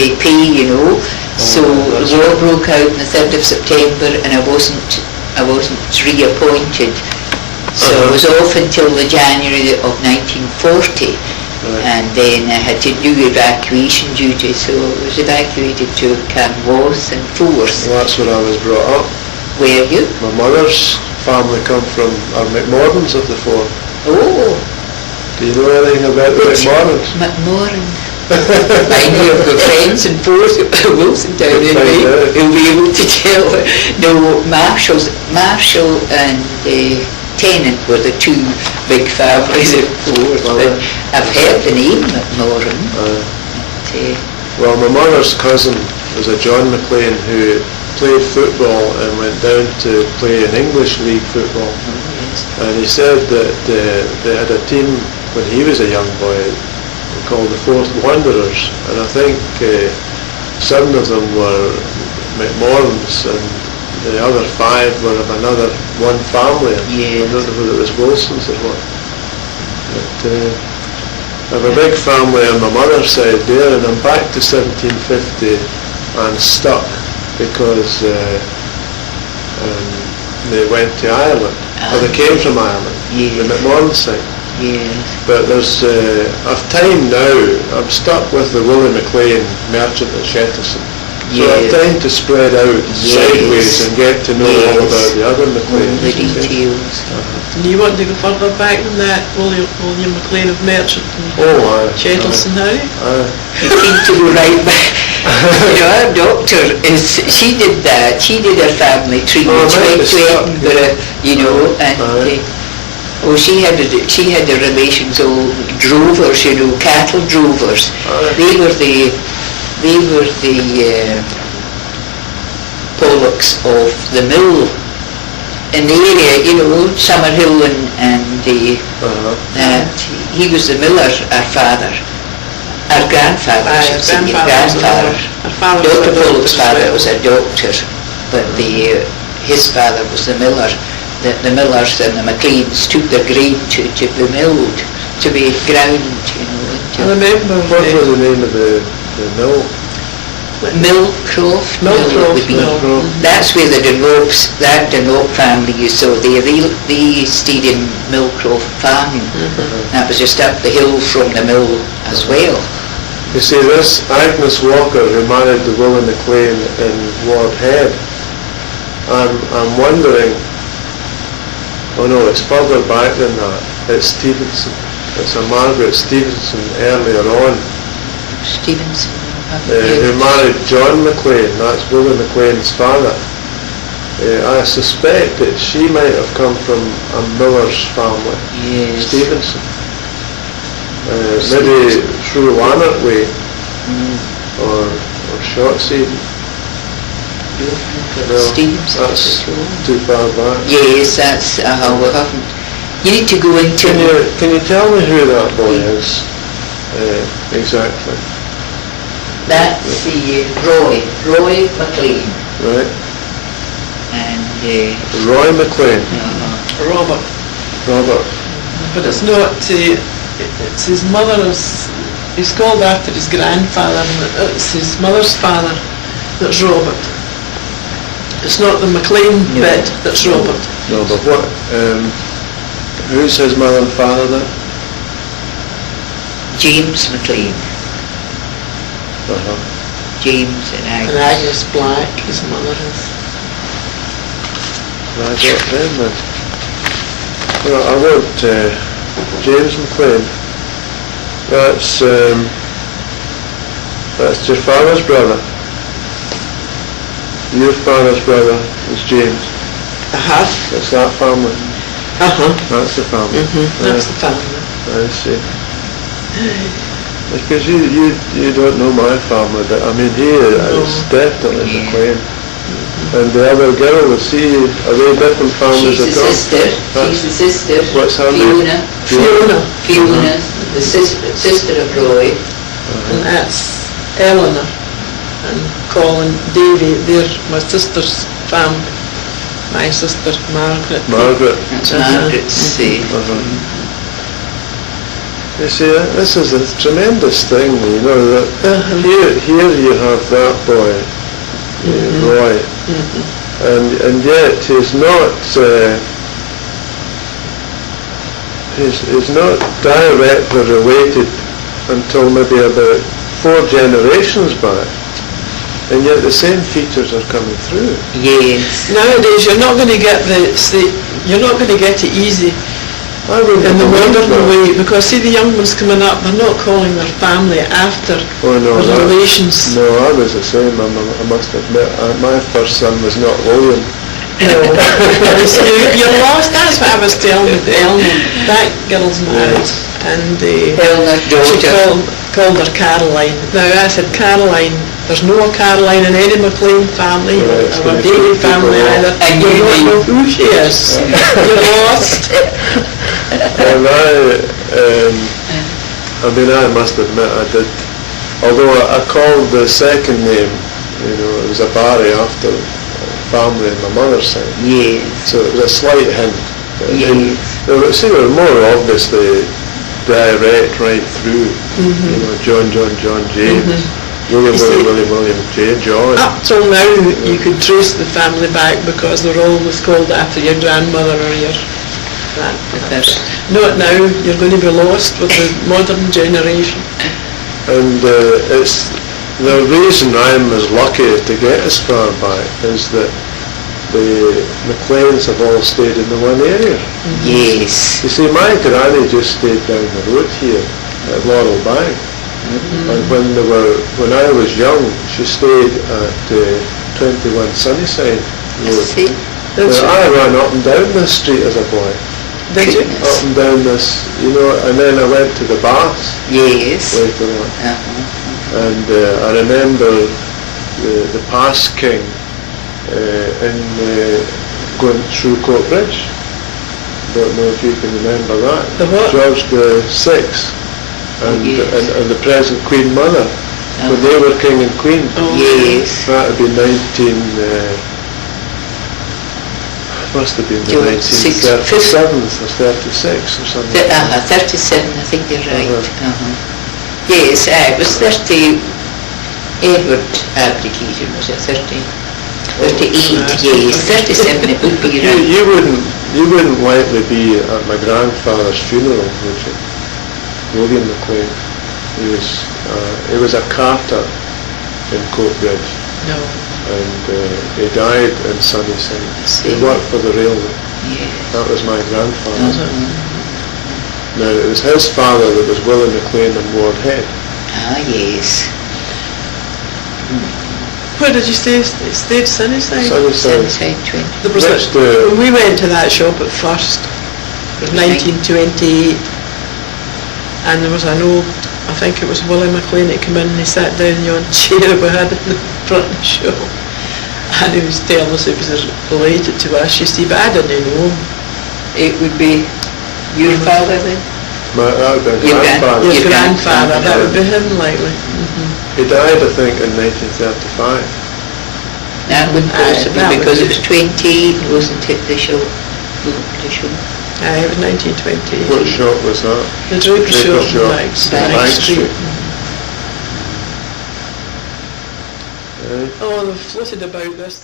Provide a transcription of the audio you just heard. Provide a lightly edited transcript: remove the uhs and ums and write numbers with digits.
they pay, you know. So the war broke out on the 3rd of September, and I wasn't reappointed. So I was off until the January of 1940, and then I had to do evacuation duty, so I was evacuated to Canwas and Forth. Well, that's where I was brought up. Were you? My mother's family come from our McMorrans of the Forth. Oh. Do you know anything about the McMorrans? McMorran. I knew of the friends in Forth, Wilson down in me, who'll be able to tell. No, Marshall and Tennant were the two big families in Forth. But I've heard the name McMorran. Well, my mother's cousin was a John McLean who played football and went down to play in English League football. And he said that they had a team when he was a young boy called the Forth Wanderers, and I think 7 of them were McMorrans and the other 5 were of another one family. I don't know whether it was Wilsons or what. But I have a big family on my mother's side there, and I'm back to 1750 and stuck because they went to Ireland, or they came from Ireland, the McMorran side. But there's I've time now. I'm stuck with the Willie McLean merchant at Shettleston. So I've time to spread out sideways and get to know all about the other McLeans. The details. And you want to go further back than that, William McLean of Merchant and Shettleston, are you? You seem to go right back. You know, our doctor, she did that. She did her family tree, which went to Edinburgh, you know, and she had the relations of drovers, you know, cattle drovers. They were the Pollocks of the mill in the area, you know, Summerhill and he was the miller, our father. Our grandfather, Dr. Pollock's father was a doctor, but his father was the miller. The millers and the McLeans took their grain to be milled, to be ground, you know. I remember. What was the name of the mill? Millcroft. Millcroft. That's where the Dunlop family you saw there. They stayed in Millcroft Farm. That was just up the hill from the mill as well. You see, this Agnes Walker, who married the Willie McLean in Ward Head, I'm wondering. Oh no, it's further back than that. It's Stevenson. It's a Margaret Stevenson earlier on. Stevenson. Who married John McLean. That's Willie McLean's father. I suspect that she might have come from a miller's family. Yes. Stevenson. Maybe through Lanark way or Shortsea. Stevenson. That's too far back. Yes, that's we haven't. You need to go into. Can you tell me who that boy is exactly? That's Roy McLean. Right. And Roy McLean. Robert. But it's not. It's his mother's. He's called after his grandfather, and it's his mother's father that's Robert. It's not the McLean bit that's Robert. No, but what? Who's his mother and father then? James McLean. James and Agnes. And Agnes Black, his mother is. I got them then. Well, I want James McLean. That's your father's brother. Your father's brother is James. That's that family. That's the family. That's the family. I see. Because you don't know my family, but I mean he is definitely McLean. And the other girl, are they different families at all? She's the sister. What's her name? Fiona, the sister of Roy. And that's Eleanor and Colin, Davy. They're my sister's family. My sister Margaret. Margaret. That's Margaret's. You see, this is a tremendous thing, you know, that here you have that boy, Roy, and yet he's not directly related until maybe about 4 generations back, and yet the same features are coming through. Yes. Nowadays, you're not going to get you're not going to get it easy in the modern way, because see the young ones coming up, they're not calling their family after the relations. No, I was the same. I must admit, my first son was not William. No, so you're lost. That's what I was telling Eleanor. That girl's married, and Eleanor's she daughter. called her Caroline. Now I said, Caroline, there's no Caroline in any McLean family, or a Davy family either. And you you don't know who she is. You're lost. And I must admit, I did. Although I called the second name, you know, it was a Barry after family on my mother's side. Yes. So it was a slight hint. Yes. They were more obviously direct right through. You know, John, James, William, J, John. Up till now, you could trace the family back because they're always called after your grandmother or your grandfather. Not now. You're going to be lost with the modern generation. And it's the reason I'm as lucky to get as far back is that the McLeans have all stayed in the one area. Yes. You see, my granny just stayed down the road here at Laurel Bank. And when I was young, she stayed at 21 Sunnyside Road. See? I ran up and down this street as a boy. Did you? Up and down this, you know, and then I went to the baths Yes. later on. And I remember the past king going through Coatbridge. Don't know if you can remember that. The what? George the Sixth and the present Queen Mother, when they were king and queen. Yes. That would be must have been the 1937 or 36 or something. 37, I think you're right. Yes, it was 30, Edward abdicated, was it 38, yes, 37 it would be right. You wouldn't likely be at my grandfather's funeral, would you? William McLean. He was a carter in Coatbridge. No. And he died in Sunnyside. He worked for the railway. Yes. That was my grandfather. Now, it was his father that was William McLean and Ward Head. Ah, yes. Where did you stay? Stayed Sunnyside? Sunnyside 20. There was when we went to that shop at first, it was 1928, and there was an old, I think it was Willie McLean that came in and he sat down in the chair we had in the front of the shop. And he was telling us it was related to us, you see, but I didn't know. It would be your father then? That would be Your grandfather. Your grandfather, that would be him likely. He died, I think, in 1935. That would possibly, that would because be- it was 28, wasn't it, the show? It was 1928. What shop was that? The draper shop, Bank Lugar Street. Oh, they've floated about this.